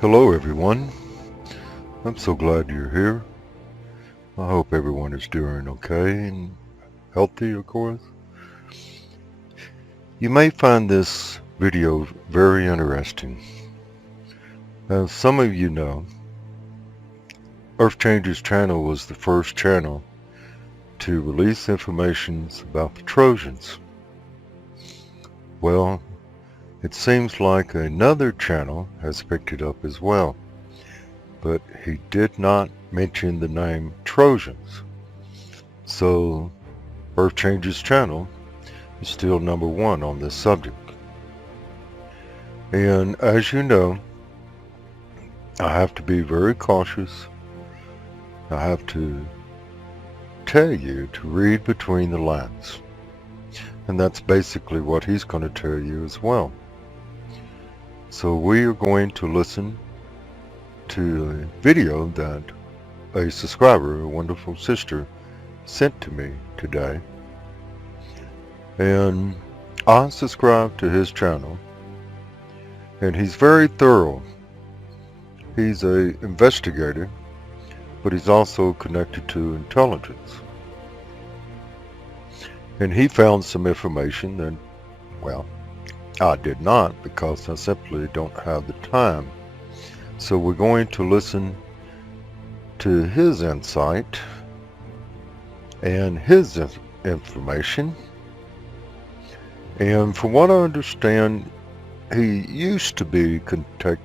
Hello everyone, I'm so glad you're here. I hope everyone is doing okay and healthy, of course. You may find this video very interesting. As some of you know, Earth Changes channel was the first channel to release information about the Trojans. Well, it seems like another channel has picked it up as well, but he did not mention the name Trojans. So Earth Changes channel is still number one on this subject. And as you know, I have to be very cautious. I have to tell you to read between the lines. And that's basically what he's going to tell you as well. So we are going to listen to a video that a subscriber, a wonderful sister, sent to me today. And I subscribe to his channel. And he's very thorough. He's an investigator, but he's also connected to intelligence. And he found some information that, well, I did not, because I simply don't have the time. So we're going to listen to his insight and his information. And from what I understand, he used to be connected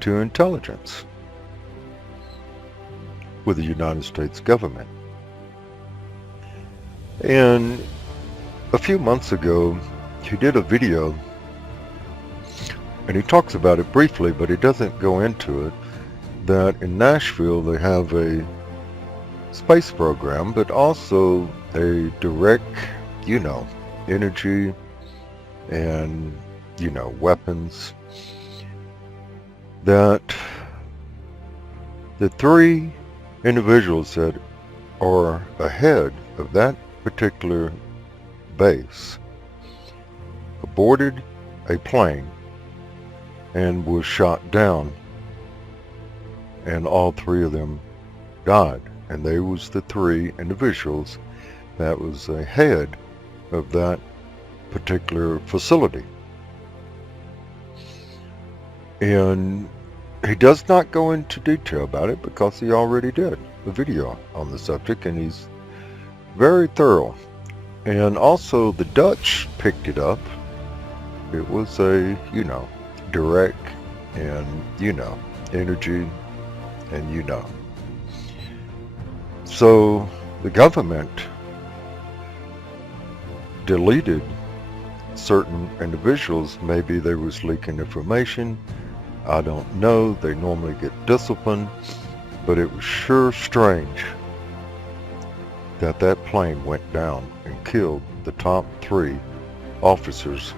to intelligence with the United States government. And a few months ago, he did a video, and he talks about it briefly, but he doesn't go into it, that in Nashville they have a space program, but also a direct, energy and, weapons, that the three individuals that are ahead of that particular base aborted a plane and was shot down, and all three of them died, and they was the three individuals that was ahead of that particular facility. And he does not go into detail about it because he already did a video on the subject, and he's very thorough. And also the Dutch picked it up. It was a, direct and, energy and, So the government deleted certain individuals. Maybe they was leaking information. I don't know. They normally get disciplined. But it was sure strange that that plane went down and killed the top three officers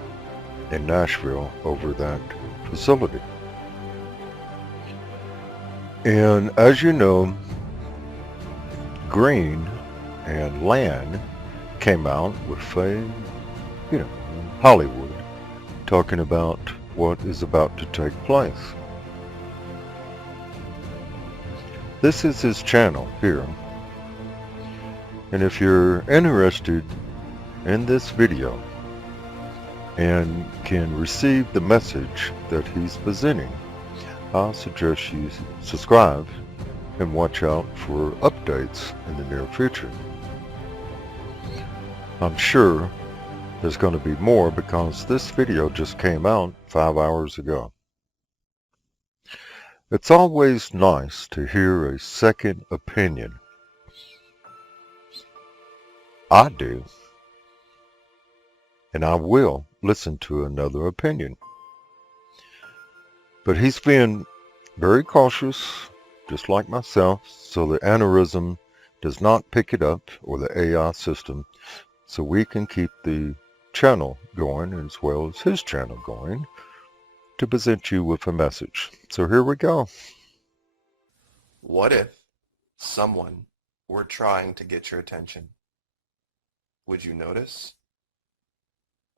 in Nashville over that facility. And as you know, Green and Land came out with a, Hollywood, talking about what is about to take place. This is his channel here. And if you're interested in this video and can receive the message that he's presenting, I suggest you subscribe and watch out for updates in the near future. I'm sure there's going to be more because this video just came out 5 hours ago. It's always nice to hear a second opinion. I do. And I will listen to another opinion. But he's being very cautious, just like myself, so the aneurysm does not pick it up, or the AI system, so we can keep the channel going as well as his channel going to present you with a message. So here we go. What if someone were trying to get your attention? Would you notice?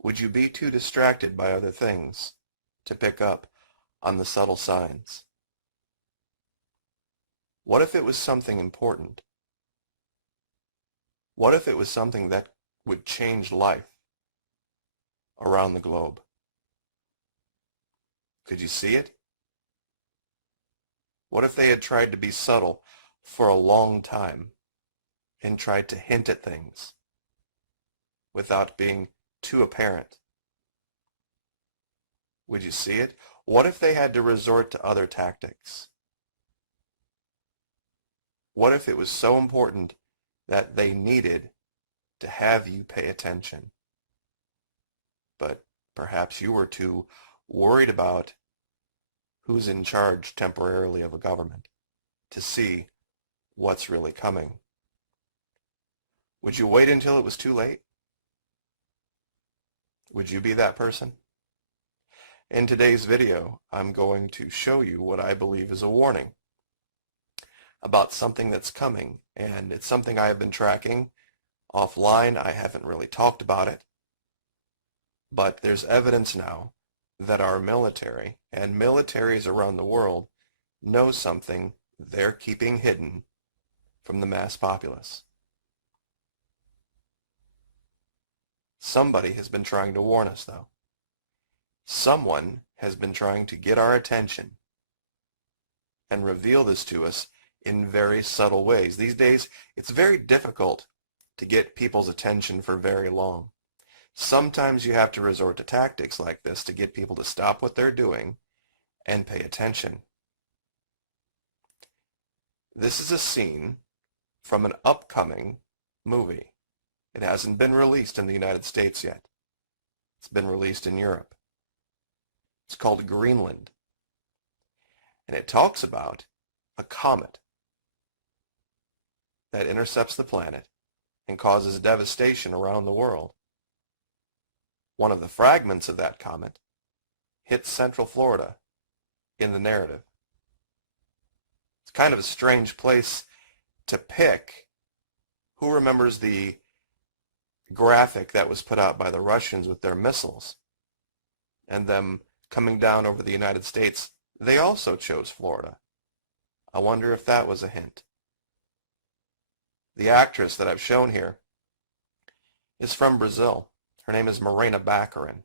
Would you be too distracted by other things to pick up on the subtle signs? What if it was something important? What if it was something that would change life around the globe? Could you see it? What if they had tried to be subtle for a long time and tried to hint at things without being too apparent? Would you see it? What if they had to resort to other tactics? What if it was so important that they needed to have you pay attention? But perhaps you were too worried about who's in charge temporarily of a government to see what's really coming. Would you wait until it was too late? Would you be that person? In today's video, I'm going to show you what I believe is a warning about something that's coming, and it's something I have been tracking offline. I haven't really talked about it, but there's evidence now that our military and militaries around the world know something they're keeping hidden from the mass populace. Somebody has been trying to warn us, though. Someone has been trying to get our attention and reveal this to us in very subtle ways. These days, it's very difficult to get people's attention for very long. Sometimes you have to resort to tactics like this to get people to stop what they're doing and pay attention. This is a scene from an upcoming movie. It hasn't been released in the United States yet. It's been released in Europe. It's called Greenland. And it talks about a comet that intercepts the planet and causes devastation around the world. One of the fragments of that comet hits Central Florida in the narrative. It's kind of a strange place to pick. Who remembers the graphic that was put out by the Russians with their missiles and them coming down over the United States? They also chose Florida. I wonder if that was a hint. The actress that I've shown here is from Brazil. Her name is Morena Baccarin.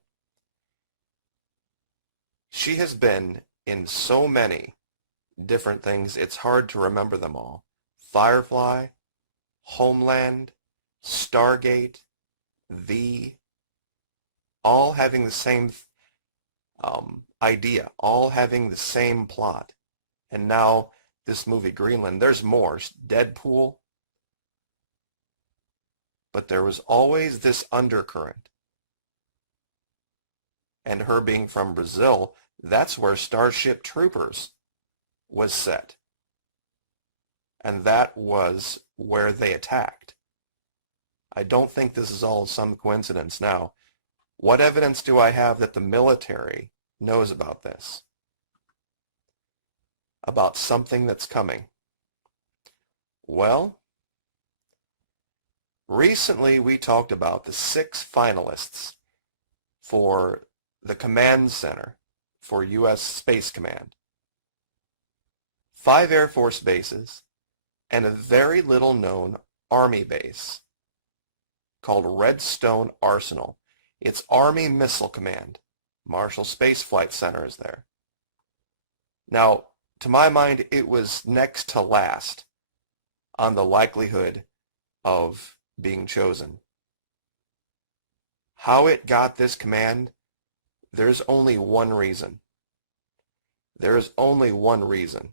She has been in so many different things, it's hard to remember them all. Firefly, Homeland, Stargate, all having the same idea, all having the same plot. And now this movie, Greenland, there's more. Deadpool. But there was always this undercurrent. And her being from Brazil, that's where Starship Troopers was set. And that was where they attacked. I don't think this is all some coincidence. Now, what evidence do I have that the military knows about this? About something that's coming? Well, recently we talked about the 6 finalists for the command center for U.S. Space Command. 5 Air Force bases and a very little known Army base called Redstone Arsenal. It's Army Missile Command. Marshall Space Flight Center is there. Now, to my mind, it was next to last on the likelihood of being chosen. How it got this command, there's only one reason. There's only one reason.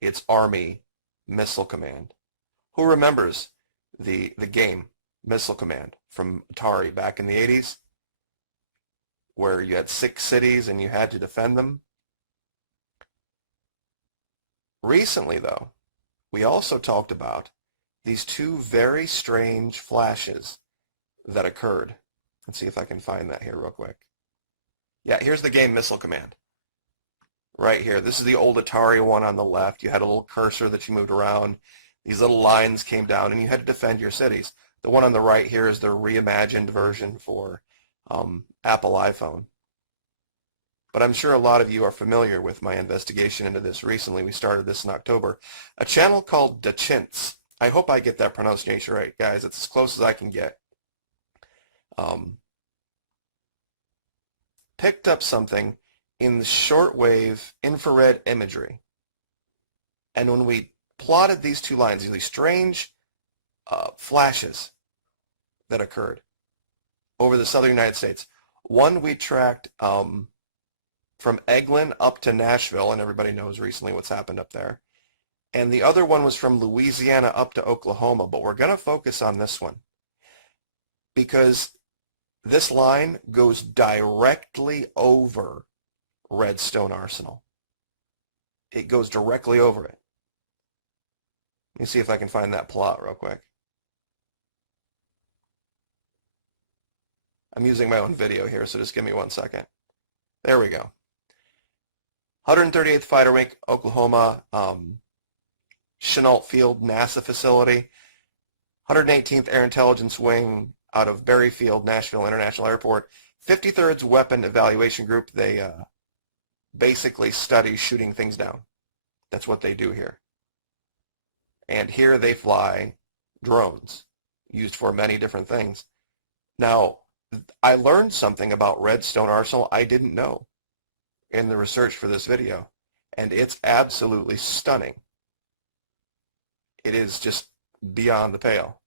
It's Army Missile Command. Who remembers the game Missile Command from Atari back in the 80s, where you had 6 cities and you had to defend them? Recently, though, we also talked about these 2 very strange flashes that occurred. Let's see if I can find that here real quick. Yeah, here's the game Missile Command. Right here. This is the old Atari one on the left. You had a little cursor that you moved around. These little lines came down, and you had to defend your cities. The one on the right here is the reimagined version for Apple iPhone. but I'm sure a lot of you are familiar with my investigation into this recently. We started this in October. A channel called Dachintz. I hope I get that pronunciation right, guys. It's as close as I can get. Picked up something in the shortwave infrared imagery. And when we plotted these two lines, these strange flashes that occurred over the southern United States. One we tracked from Eglin up to Nashville, and everybody knows recently what's happened up there. And the other one was from Louisiana up to Oklahoma, but we're going to focus on this one because this line goes directly over Redstone Arsenal. It goes directly over it. Let me see if I can find that plot real quick. I'm using my own video here, so just give me 1 second. There we go. 138th Fighter Wing, Oklahoma, Chenault Field, NASA facility. 118th Air Intelligence Wing out of Berryfield, Nashville International Airport. 53rd Weapon Evaluation Group. They basically study shooting things down. That's what they do here. And here they fly drones used for many different things. Now, I learned something about Redstone Arsenal I didn't know in the research for this video, and it's absolutely stunning. It is just beyond the pale.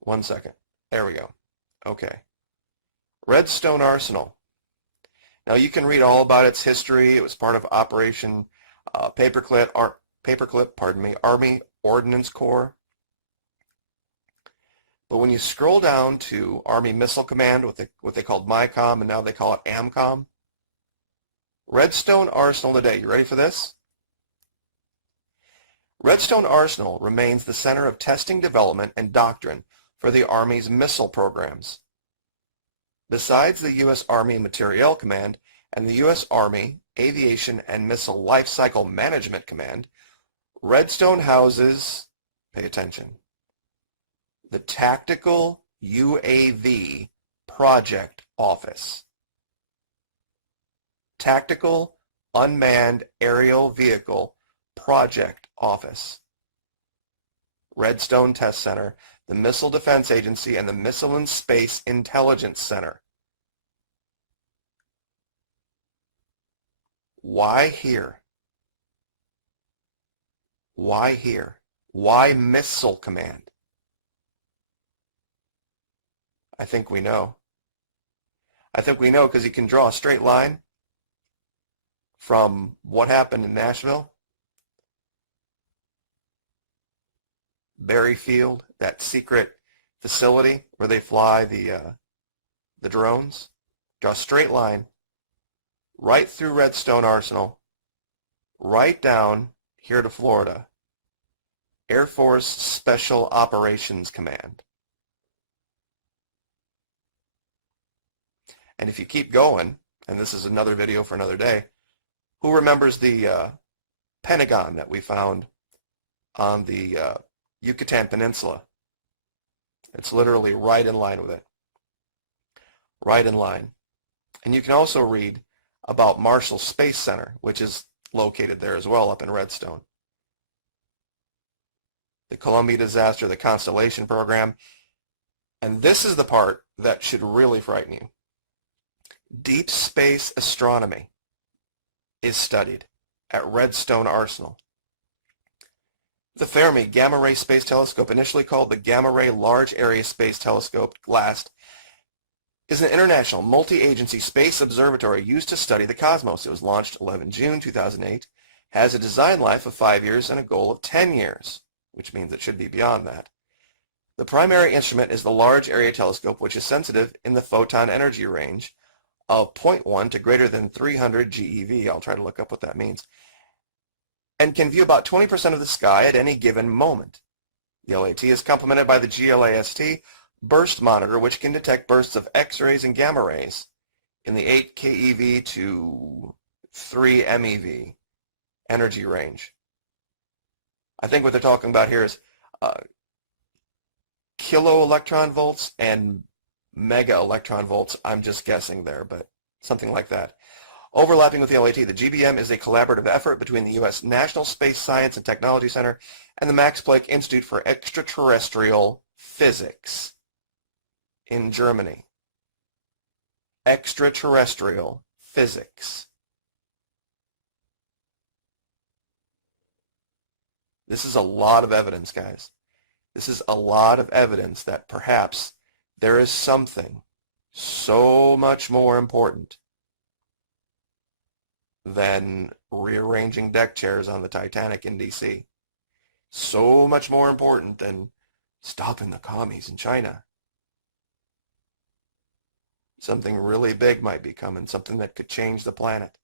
1 second. There we go. Okay. Redstone Arsenal. Now you can read all about its history. It was part of Operation Paperclip, Army Ordnance Corps. But when you scroll down to Army Missile Command, what they called MICOM, and now they call it AMCOM, Redstone Arsenal today, you ready for this? Redstone Arsenal remains the center of testing, development, and doctrine for the Army's missile programs. Besides the U.S. Army Materiel Command and the U.S. Army Aviation and Missile Life Cycle Management Command, Redstone houses, pay attention, the Tactical UAV Project Office. Tactical Unmanned Aerial Vehicle Project Office. Redstone Test Center, the Missile Defense Agency, and the Missile and Space Intelligence Center. Why here? Why here? Why Missile Command? I think we know. I think we know because you can draw a straight line from what happened in Nashville, Berryfield, that secret facility where they fly the drones. Draw a straight line right through Redstone Arsenal, right down here to Florida. Air Force Special Operations Command. And if you keep going, and this is another video for another day, who remembers the Pentagon that we found on the Yucatan Peninsula? It's literally right in line with it. Right in line. And you can also read about Marshall Space Center, which is located there as well up in Redstone. The Columbia disaster, the Constellation program. And this is the part that should really frighten you. Deep space astronomy is studied at Redstone Arsenal. The Fermi Gamma Ray Space Telescope, initially called the Gamma Ray Large Area Space Telescope, GLAST, is an international multi-agency space observatory used to study the cosmos. It was launched 11 June 2008, has a design life of 5 years and a goal of 10 years, which means it should be beyond that. The primary instrument is the Large Area Telescope, which is sensitive in the photon energy range of 0.1 to greater than 300 GeV. I'll try to look up what that means. And can view about 20% of the sky at any given moment. The LAT is complemented by the GLAST burst monitor, which can detect bursts of X-rays and gamma rays in the 8 keV to 3 MeV energy range. I think what they're talking about here is kilo electron volts and mega electron volts. I'm just guessing there, but something like that. Overlapping with the LAT, the GBM is a collaborative effort between the U.S. National Space Science and Technology Center and the Max Planck Institute for Extraterrestrial Physics in Germany. Extraterrestrial physics. This is a lot of evidence, guys. This is a lot of evidence that perhaps there is something so much more important than rearranging deck chairs on the Titanic in D.C. So much more important than stopping the commies in China. Something really big might be coming, something that could change the planet.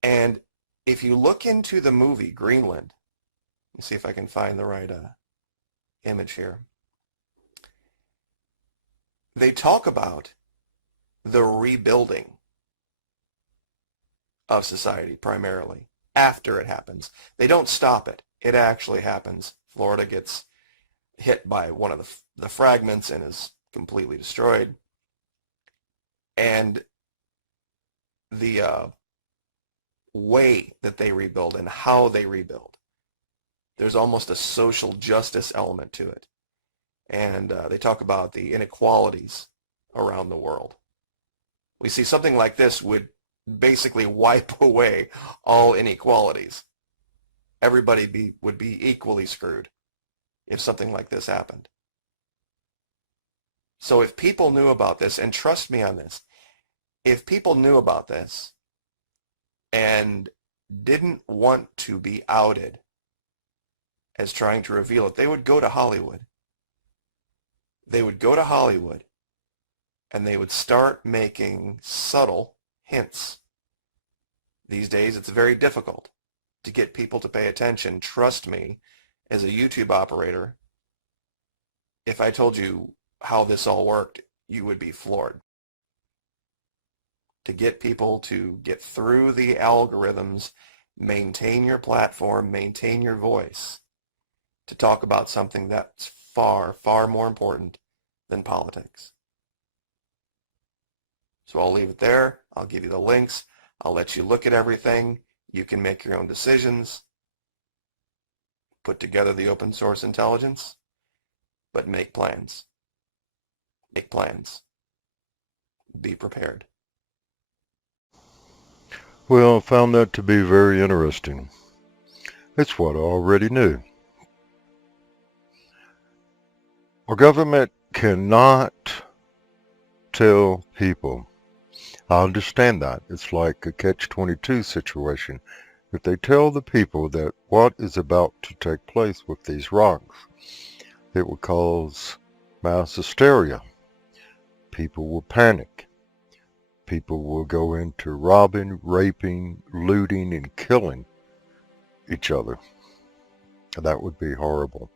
And if you look into the movie Greenland, let me see if I can find the right image here. They talk about the rebuilding of society primarily after it happens. They don't stop it. It actually happens. Florida gets hit by one of the fragments and is completely destroyed. And the way that they rebuild and how they rebuild, there's almost a social justice element to it. And they talk about the inequalities around the world. We see something like this would basically wipe away all inequalities. Everybody would be equally screwed if something like this happened. So if people knew about this, and trust me on this, if people knew about this and didn't want to be outed as trying to reveal it, they would go to Hollywood. They would go to Hollywood and they would start making subtle hints. These days it's very difficult to get people to pay attention. Trust me, as a YouTube operator, if I told you how this all worked, you would be floored. To get people to get through the algorithms, maintain your platform, maintain your voice, to talk about something that's far, far more important than politics. So I'll leave it there. I'll give you the links. I'll let you look at everything. You can make your own decisions. Put together the open source intelligence, but make plans. Make plans. Be prepared. Well, I found that to be very interesting. It's what I already knew. Our government cannot tell people. I understand that. It's like a catch-22 situation. If they tell the people that what is about to take place with these rocks, it will cause mass hysteria. People will panic. People will go into robbing, raping, looting, and killing each other. That would be horrible.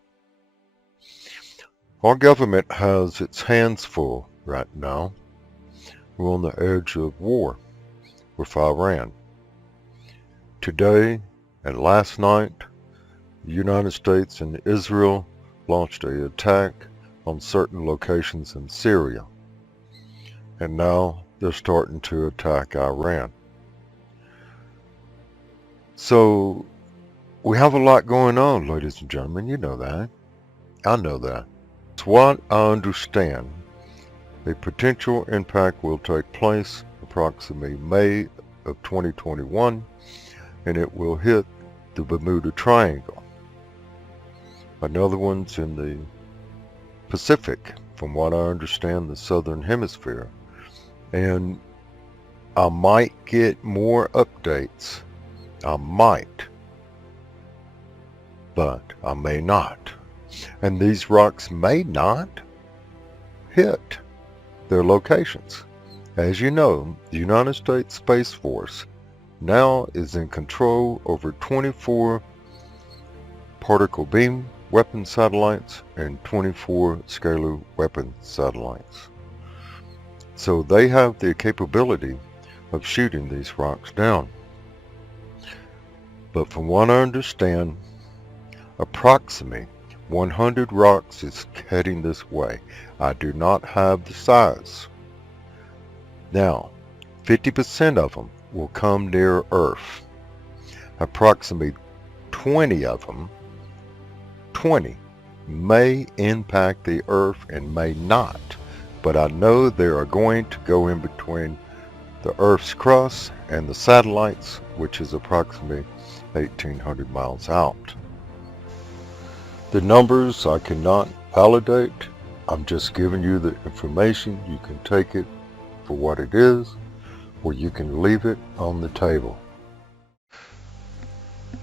Our government has its hands full right now. We're on the edge of war with Iran. Today and last night, the United States and Israel launched an attack on certain locations in Syria. And now they're starting to attack Iran. So we have a lot going on, ladies and gentlemen. You know that. I know that. It's what I understand. A potential impact will take place approximately May of 2021, and it will hit the Bermuda Triangle. Another one's in the Pacific, from what I understand, the Southern Hemisphere. And I might get more updates. I might. But I may not. And these rocks may not hit their locations. As you know, the United States Space Force now is in control over 24 particle beam weapon satellites and 24 scalar weapon satellites. So they have the capability of shooting these rocks down. But from what I understand, approximately 100 rocks is heading this way. I do not have the size. Now, 50% of them will come near Earth. Approximately 20 of them, 20, may impact the Earth and may not. But I know they are going to go in between the Earth's crust and the satellites, which is approximately 1,800 miles out. The numbers I cannot validate. I'm just giving you the information. You can take it for what it is, or you can leave it on the table.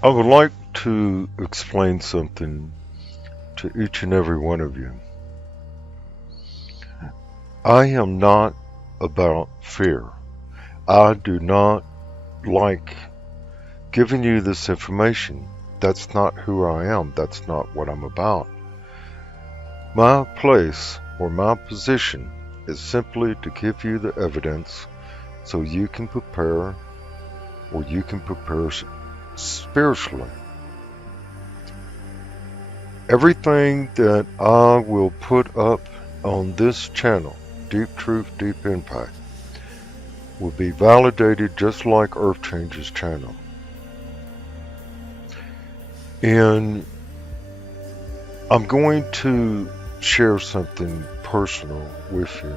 I would like to explain something to each and every one of you. I am not about fear. I do not like giving you this information. That's not who I am. That's not what I'm about. My place or my position is simply to give you the evidence so you can prepare, or you can prepare spiritually. Everything that I will put up on this channel, Deep Truth, Deep Impact, will be validated just like Earth Changes channel. And I'm going to share something personal with you.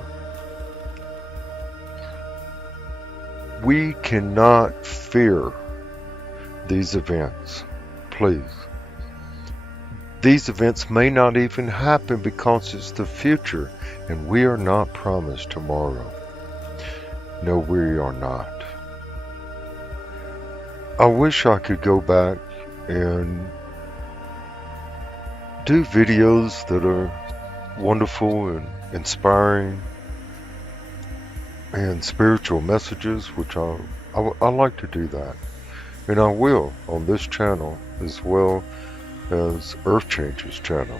We cannot fear these events, please. These events may not even happen because it's the future, and we are not promised tomorrow. No, we are not. I wish I could go back and do videos that are wonderful and inspiring and spiritual messages, which I like to do that. And I will on this channel as well as Earth Changes channel.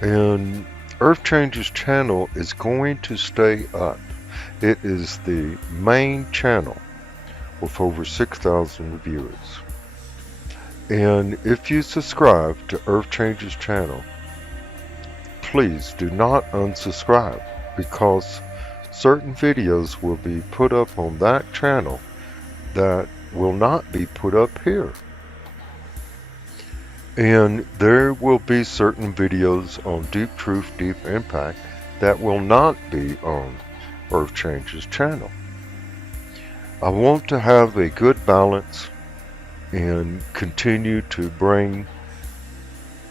And Earth Changes channel is going to stay up. It is the main channel with over 6,000 viewers. And if you subscribe to Earth Changes channel, please do not unsubscribe, because certain videos will be put up on that channel that will not be put up here. And there will be certain videos on Deep Truth, Deep Impact that will not be on Earth Changes channel. I want to have a good balance and continue to bring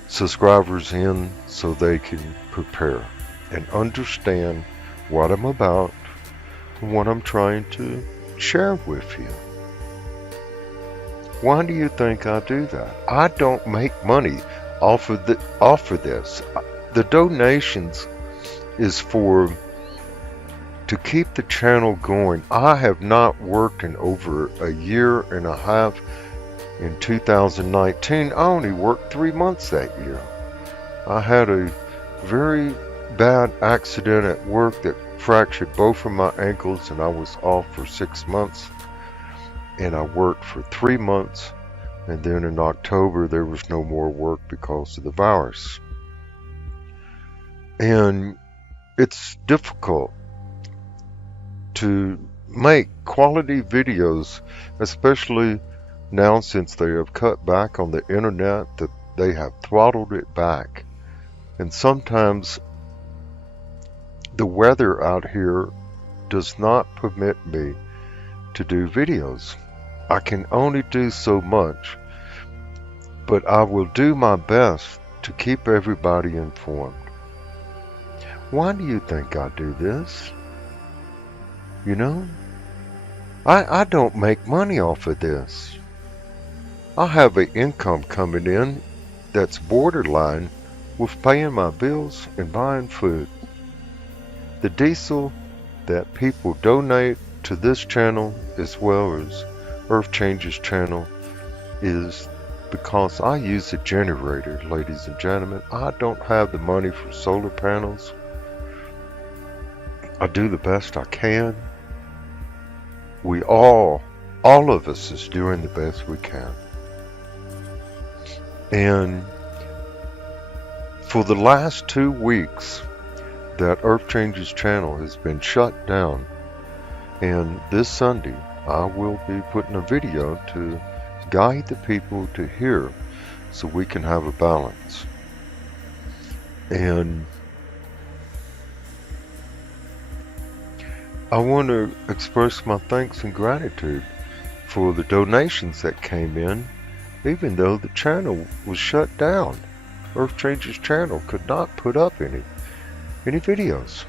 subscribers in so they can prepare and understand what I'm about and what I'm trying to share with you. Why do you think I do that? I don't make money off of this. The donations is to keep the channel going. I have not worked in over a year and a half. In 2019, I only worked 3 months that year. I had a very bad accident at work that fractured both of my ankles, and I was off for 6 months. And I worked for 3 months, and then in October there was no more work because of the virus. And it's difficult to make quality videos, especially now since they have cut back on the internet, that they have throttled it back. And sometimes the weather out here does not permit me to do videos. I can only do so much, but I will do my best to keep everybody informed. Why do you think I do this? You know, I don't make money off of this. I have an income coming in that's borderline with paying my bills and buying food. The diesel that people donate to this channel as well as Earth Changes channel is because I use a generator, ladies and gentlemen. I don't have the money for solar panels. I do the best I can. We all of us is doing the best we can. And For the last 2 weeks, that Earth Changes channel has been shut down, and this Sunday I will be putting a video to guide the people to here so we can have a balance. And I want to express my thanks and gratitude for the donations that came in, even though the channel was shut down. Earth Changes channel could not put up any videos.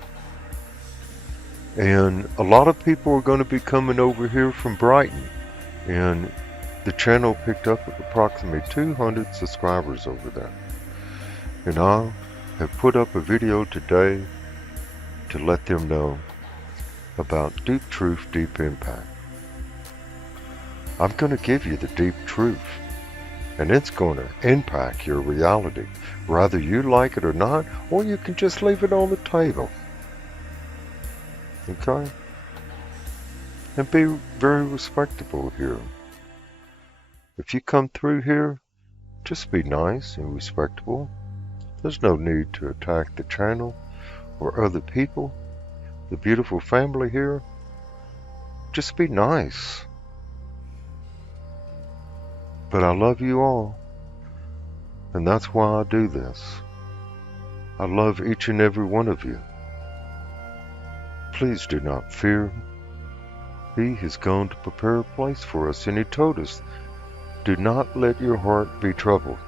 And a lot of people are going to be coming over here from Brighton, and the channel picked up approximately 200 subscribers over there. And I have put up a video today to let them know about deep truth, deep impact. I'm going to give you the deep truth, and it's going to impact your reality, whether you like it or not, or you can just leave it on the table. Okay? And be very respectable here. If you come through here, just be nice and respectable. There's no need to attack the channel or other people. The beautiful family here, just be nice. But I love you all, and that's why I do this. I love each and every one of you. Please do not fear. He has gone to prepare a place for us, and he told us, do not let your heart be troubled.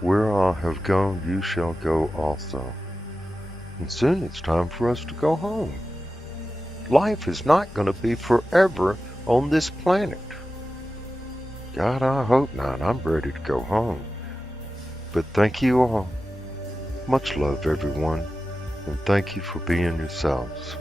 Where I have gone, you shall go also. And soon it's time for us to go home. Life is not going to be forever on this planet. God, I hope not. I'm ready to go home. But thank you all. Much love, everyone. And thank you for being yourselves.